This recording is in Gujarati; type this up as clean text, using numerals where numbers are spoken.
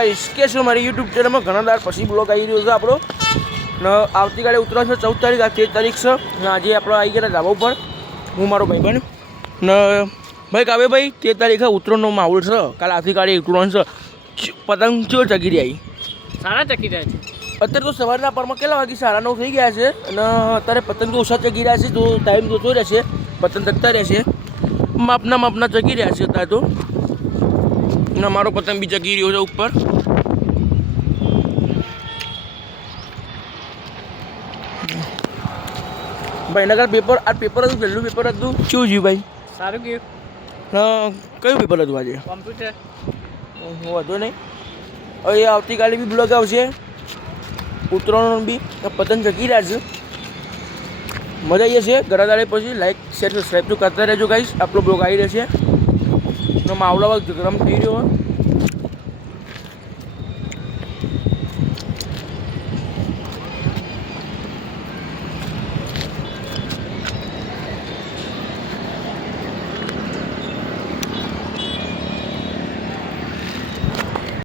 ગાઈસ કે શું મારી યુટ્યુબ ચેનલમાં ઘણા દાર પછી બ્લોગ આવી રહ્યો છે આપણો ને આવતીકાલે ઉત્તરાયણ છે 14 તારીખ આ 13 તારીખ છે ને આજે આપણે આવી ગયા ધાબા ઉપર હું મારો ભાઈબંધ ને ભાઈ કાવે ભાઈ 13 તારીખે ઉત્તરાયણનો માહોલ છે કાલે આવતીકાલે ઉત્તરાયણ છે પતંગ ચો ચગી રહી સારા ચકી જાય છે અત્યારે તો સવારના પરમાં કેટલા વાગે 9:30 થઈ ગયા છે અને અત્યારે પતંગ તો ઓછા ચગી રહ્યા છે તો ટાઈમ તો જોઈ રહેશે પતંગ ચગતા રહેશે માપના ચગી રહ્યા છે અત્યારે તો અને મારો પતંગ બી ચગી રહ્યો છે ઉપર ભાઈ નગર પેપર આ પેપર હતું પહેલું પેપર હતું શું જ્યું ભાઈ સારું ગયું કયું પેપર હતું આજે કોમ્પ્યુટર વાંધો નહીં હવે આવતીકાલે બી બ્લોગ આવશે ઉત્તરાયણ બી પતંગ ચગી રહ્યા છે મજા આવી જશે ઘણા દાડે પછી લાઈક શેર સબસ્ક્રાઈબ તો કરતા રહેજો ગાઈસ આપણો બ્લોગ આવી રહેશે માવડા ગરમ થઈ રહ્યો